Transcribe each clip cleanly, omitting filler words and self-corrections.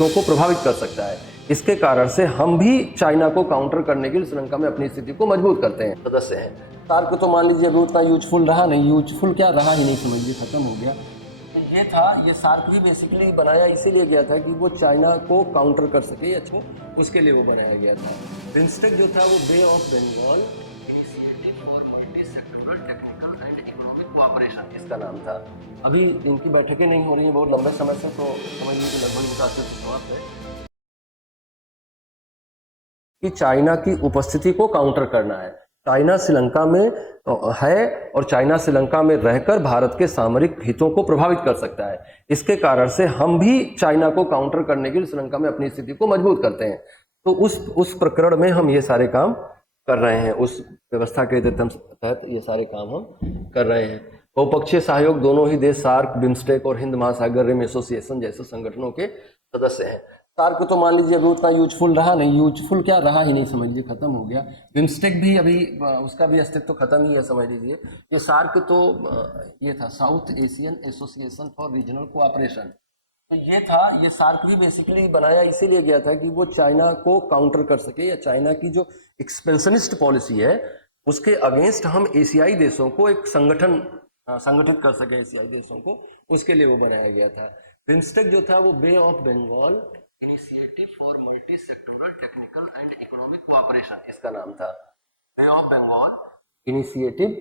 हितों को प्रभावित कर सकता है। इसके कारण से हम भी चाइना को काउंटर करने के लिए श्रीलंका में अपनी स्थिति को मजबूत करते हैं, सदस्य हैं। सार्क तो मान लीजिए अभी उतना यूजफुल रहा नहीं, यूजफुल क्या रहा ही नहीं, समझिए खत्म हो गया। तो ये था, ये सार्क भी बेसिकली बनाया इसीलिए गया था कि वो चाइना को काउंटर कर सके, अच्छा उसके लिए वो बनाया गया था। बिम्स्टेक जो था वो bay of Bengal initiative for multi sectoral technical and economic cooperation इसका नाम था। अभी इनकी बैठकें नहीं हो रही हैं बहुत लंबे समय से, तो समझ लीजिए लगभग इनका अस्तित्व समाप्त है। कि चाइना की उपस्थिति को काउंटर करना है। चाइना श्रीलंका में है और चाइना श्रीलंका में रहकर भारत के सामरिक हितों को प्रभावित कर सकता है। इसके कारण से हम भी चाइना को काउंटर करने के लिए श्रीलंका में अपनी स्थिति को मजबूत करते हैं। तो उस प्रकरण में हम ये सारे काम कर रहे हैं, उस व्यवस्था के तहत ये सारे काम हम कर रहे हैं। बहुपक्षीय सहयोग दोनों ही देश सार्क, बिम्स्टेक और हिंद महासागर रिम एसोसिएशन जैसे संगठनों के सदस्य हैं। सार्क तो मान लीजिए अभी उतना यूजफुल रहा नहीं, यूजफुल क्या रहा ही नहीं, समझ लीजिए खत्म हो गया। बिम्स्टेक भी अभी उसका भी अस्तित्व खत्म ही है, समझ लीजिए। ये सार्क तो ये था south Asian association for regional cooperation. तो ये था, ये सार्क भी बेसिकली बनाया इसीलिए गया था कि वो चाइना को काउंटर कर सके, या चाइना की जो एक्सपेंशनिस्ट पॉलिसी है उसके अगेंस्ट हम एशियाई देशों को एक संगठित कर सके, एशियाई देशों को, उसके लिए वो बनाया गया था। बिम्स्टेक जो था वो bay of Bengal initiative for multi sectoral technical and economic cooperation इसका नाम था। Bay of Bengal initiative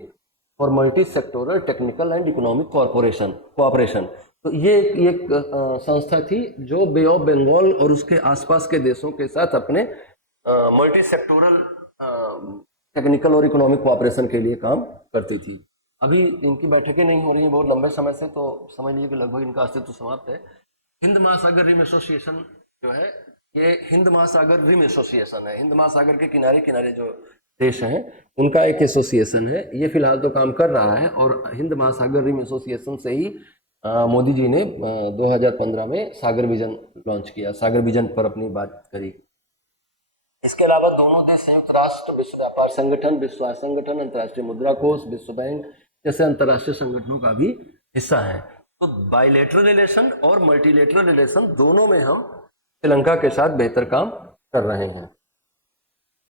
for multi sectoral technical and economic cooperation. तो ये एक संस्था थी जो बे ऑफ बंगाल और उसके आसपास के देशों के साथ अपने मल्टी सेक्टोरल टेक्निकल और इकोनॉमिक कोऑपरेशन के लिए काम करती थी। अभी इनकी बैठकें नहीं हो रही हैं बहुत लंबे समय से, तो समझ लीजिए कि लगभग इनका अस्तित्व समाप्त है। हिंद महासागर रिम एसोसिएशन जो है, ये हिंद महासागर रिम एसोसिएशन है। हिंद महासागर के किनारे किनारे जो देश हैं उनका एक एसोसिएशन है। ये फिलहाल तो काम कर रहा है, और हिंद महासागर रिम एसोसिएशन से ही मोदी जी ने 2015 में सागर विजन लॉन्च किया, सागर विजन पर अपनी बात करी। इसके अलावा दोनों देश संयुक्त राष्ट्र, विश्व व्यापार संगठन, विश्व स्वास्थ्य संगठन, अंतर्राष्ट्रीय मुद्रा कोष, विश्व बैंक जैसे अंतर्राष्ट्रीय संगठनों का भी हिस्सा है। तो बायलैटरल रिलेशन और मल्टीलैटरल रिलेशन दोनों में हम श्रीलंका के साथ बेहतर काम कर रहे हैं।